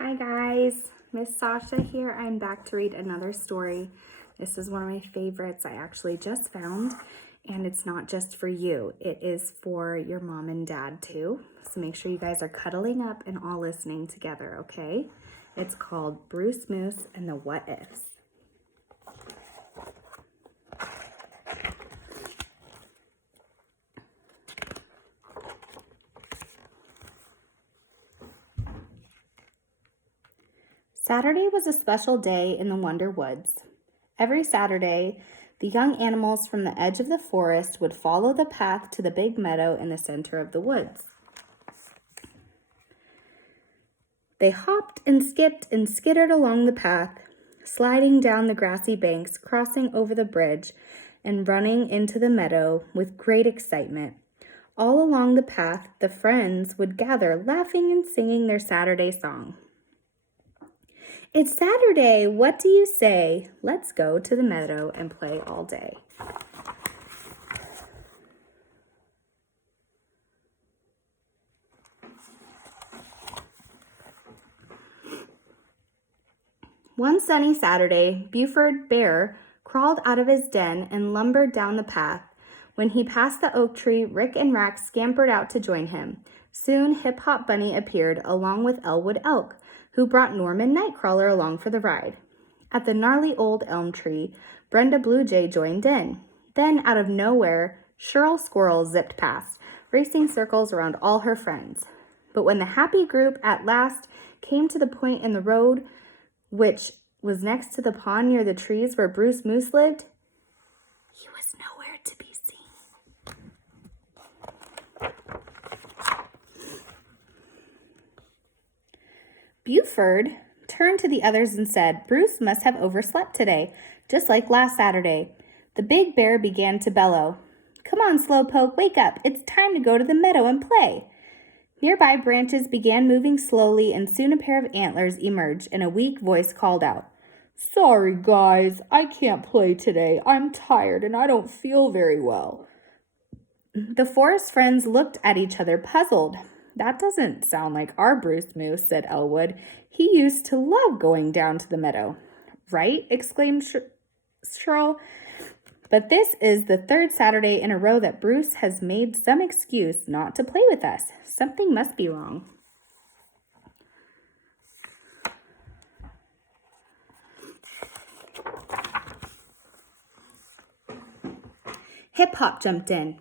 Hi guys, Miss Sasha here. I'm back to read another story. This is one of my favorites I actually just found, and it's not just for you. It is for your mom and dad too. So make sure you guys are cuddling up and all listening together, okay? It's called Bruce Moose and the What Ifs. Saturday was a special day in the Wonder Woods. Every Saturday, the young animals from the edge of the forest would follow the path to the big meadow in the center of the woods. They hopped and skipped and skittered along the path, sliding down the grassy banks, crossing over the bridge, and running into the meadow with great excitement. All along the path, the friends would gather, laughing and singing their Saturday song. It's Saturday, what do you say? Let's go to the meadow and play all day. One sunny Saturday, Buford Bear crawled out of his den and lumbered down the path. When he passed the oak tree, Rick and Rack scampered out to join him. Soon, Hip Hop Bunny appeared along with Elwood Elk, who brought Norman Nightcrawler along for the ride. At the gnarly old elm tree, Brenda Blue Jay joined in. Then, out of nowhere, Shirl Squirrel zipped past, racing circles around all her friends. But when the happy group at last came to the point in the road, which was next to the pond near the trees where Bruce Moose lived, he was nowhere to be seen. Buford turned to the others and said, Bruce must have overslept today, just like last Saturday. The big bear began to bellow. Come on, Slowpoke, wake up. It's time to go to the meadow and play. Nearby branches began moving slowly, and soon a pair of antlers emerged, and a weak voice called out, Sorry, guys, I can't play today. I'm tired, and I don't feel very well. The forest friends looked at each other, puzzled. That doesn't sound like our Bruce Moose, said Elwood. He used to love going down to the meadow. Right? Exclaimed Shirl. But this is the third Saturday in a row that Bruce has made some excuse not to play with us. Something must be wrong. Hip Hop jumped in.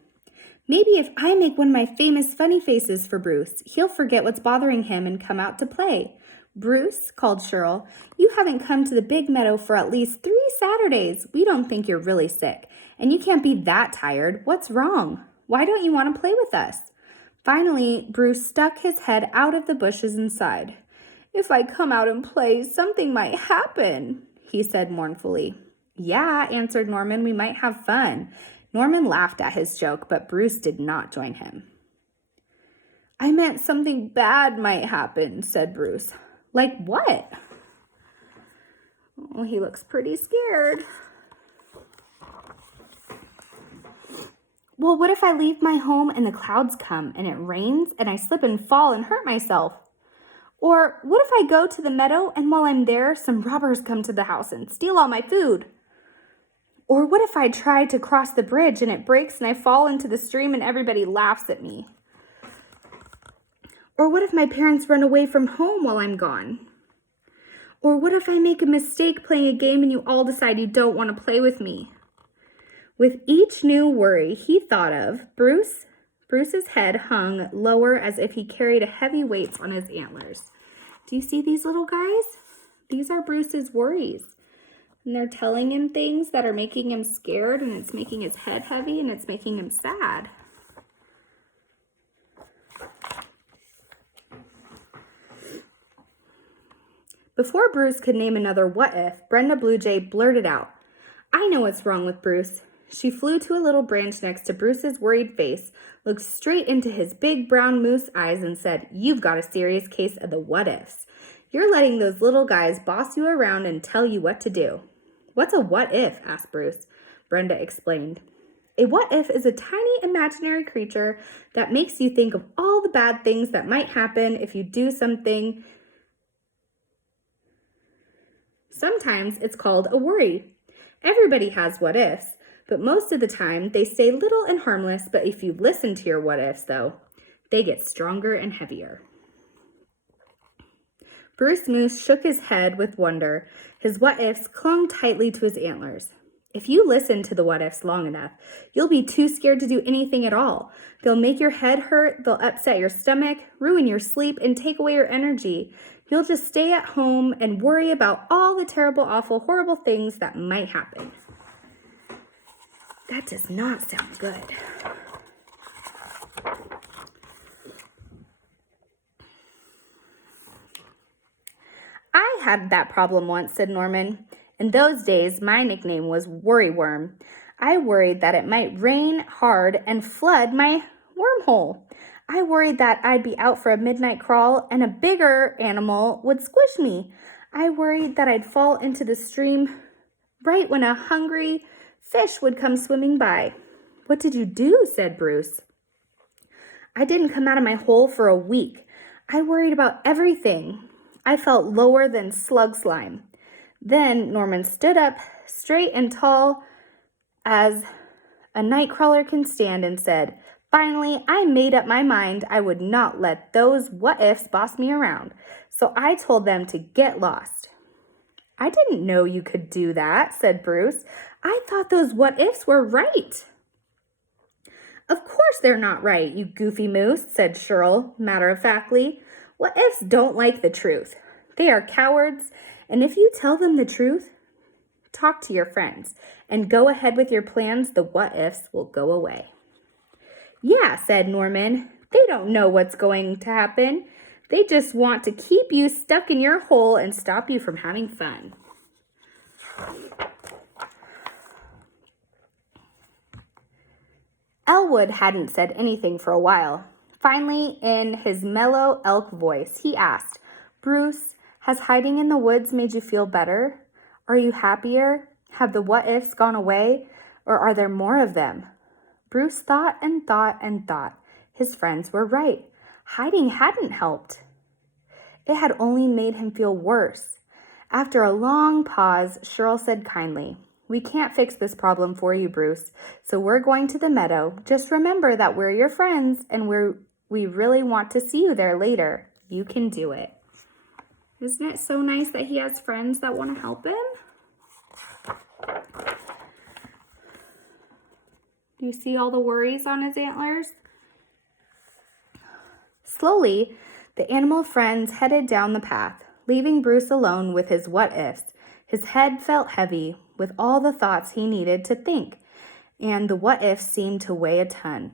Maybe if I make one of my famous funny faces for Bruce, he'll forget what's bothering him and come out to play. Bruce, called Shirl, you haven't come to the big meadow for at least 3 Saturdays. We don't think you're really sick, and you can't be that tired. What's wrong? Why don't you want to play with us? Finally, Bruce stuck his head out of the bushes and sighed. If I come out and play, something might happen, he said mournfully. Yeah, answered Norman, we might have fun. Norman laughed at his joke, but Bruce did not join him. I meant something bad might happen, said Bruce. Like what? Oh, he looks pretty scared. Well, what if I leave my home and the clouds come and it rains and I slip and fall and hurt myself? Or what if I go to the meadow and while I'm there, some robbers come to the house and steal all my food? Or what if I try to cross the bridge and it breaks and I fall into the stream and everybody laughs at me? Or what if my parents run away from home while I'm gone? Or what if I make a mistake playing a game and you all decide you don't want to play with me? With each new worry he thought of, Bruce's head hung lower as if he carried a heavy weight on his antlers. Do you see these little guys? These are Bruce's worries. And they're telling him things that are making him scared, and it's making his head heavy, and it's making him sad. Before Bruce could name another what if, Brenda Blue Jay blurted out, I know what's wrong with Bruce. She flew to a little branch next to Bruce's worried face, looked straight into his big brown moose eyes, and said, You've got a serious case of the what ifs. You're letting those little guys boss you around and tell you what to do. What's a what if? Asked Bruce. Brenda explained. A what if is a tiny imaginary creature that makes you think of all the bad things that might happen if you do something Sometimes it's called a worry. Everybody has what ifs, but most of the time they stay little and harmless. But if you listen to your what ifs, though, they get stronger and heavier. Bruce Moose shook his head with wonder. His what ifs clung tightly to his antlers. If you listen to the what ifs long enough, you'll be too scared to do anything at all. They'll make your head hurt, they'll upset your stomach, ruin your sleep, and take away your energy. You'll just stay at home and worry about all the terrible, awful, horrible things that might happen. That does not sound good. I had that problem once, said Norman. In those days, my nickname was Worry Worm. I worried that it might rain hard and flood my wormhole. I worried that I'd be out for a midnight crawl and a bigger animal would squish me. I worried that I'd fall into the stream right when a hungry fish would come swimming by. What did you do? Said Bruce. I didn't come out of my hole for a week. I worried about everything. I felt lower than slug slime. Then Norman stood up straight and tall as a night crawler can stand and said, Finally, I made up my mind I would not let those what-ifs boss me around. So I told them to get lost. I didn't know you could do that, said Bruce. I thought those what-ifs were right. Of course they're not right, you goofy moose, said Shirl matter-of-factly. What-ifs don't like the truth. They are cowards, and if you tell them the truth, talk to your friends, and go ahead with your plans, the what-ifs will go away. Yeah, said Norman. They don't know what's going to happen. They just want to keep you stuck in your hole and stop you from having fun. Elwood hadn't said anything for a while. Finally, in his mellow elk voice, he asked, Bruce, has hiding in the woods made you feel better? Are you happier? Have the what-ifs gone away? Or are there more of them? Bruce thought and thought and thought. His friends were right. Hiding hadn't helped. It had only made him feel worse. After a long pause, Shirl said kindly, We can't fix this problem for you, Bruce, so we're going to the meadow. Just remember that we're your friends and we really want to see you there later. You can do it. Isn't it so nice that he has friends that want to help him? Do you see all the worries on his antlers? Slowly, the animal friends headed down the path, leaving Bruce alone with his what-ifs. His head felt heavy with all the thoughts he needed to think, and the what-ifs seemed to weigh a ton.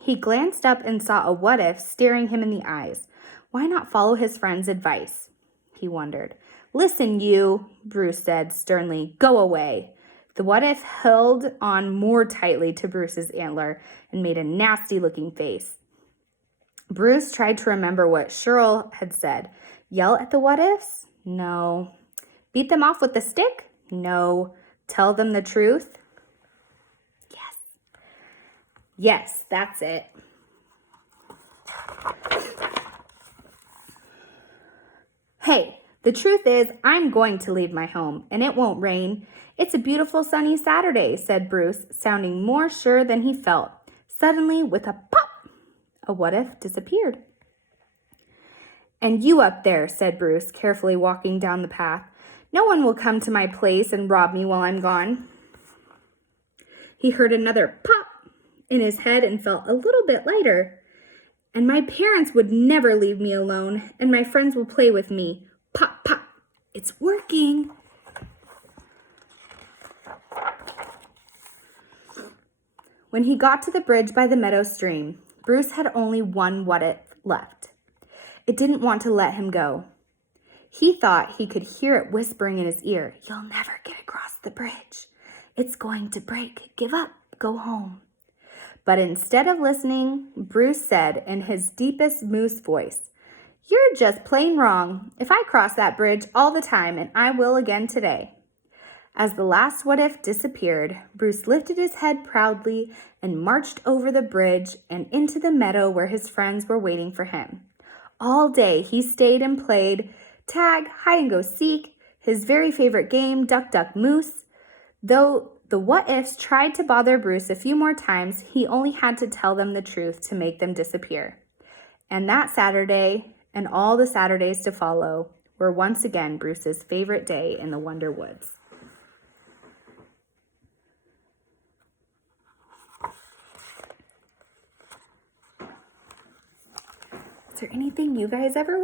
He glanced up and saw a what-if staring him in the eyes. Why not follow his friend's advice? He wondered. Listen, you, Bruce said sternly. Go away. The what-if held on more tightly to Bruce's antler and made a nasty-looking face. Bruce tried to remember what Shirl had said. Yell at the what-ifs? No. Beat them off with a stick? No. Tell them the truth? Yes. Yes, that's it. Hey, the truth is, I'm going to leave my home, and it won't rain. It's a beautiful sunny Saturday, said Bruce, sounding more sure than he felt. Suddenly, with a pop, a what-if disappeared. And you up there, said Bruce, carefully walking down the path. No one will come to my place and rob me while I'm gone. He heard another pop in his head and felt a little bit lighter. And my parents would never leave me alone, and my friends will play with me. Pop, pop. It's working. When he got to the bridge by the meadow stream, Bruce had only one what-if left. It didn't want to let him go. He thought he could hear it whispering in his ear, You'll never get across the bridge. It's going to break. Give up. Go home. But instead of listening, Bruce said in his deepest moose voice, You're just plain wrong. If I cross that bridge all the time, and I will again today. As the last what-if disappeared, Bruce lifted his head proudly and marched over the bridge and into the meadow where his friends were waiting for him. All day he stayed and played tag, hide and go seek. his very favorite game, Duck, Duck, Moose. Though the what-ifs tried to bother Bruce a few more times, he only had to tell them the truth to make them disappear. And that Saturday, and all the Saturdays to follow, were once again Bruce's favorite day in the Wonder Woods. Is there anything you guys ever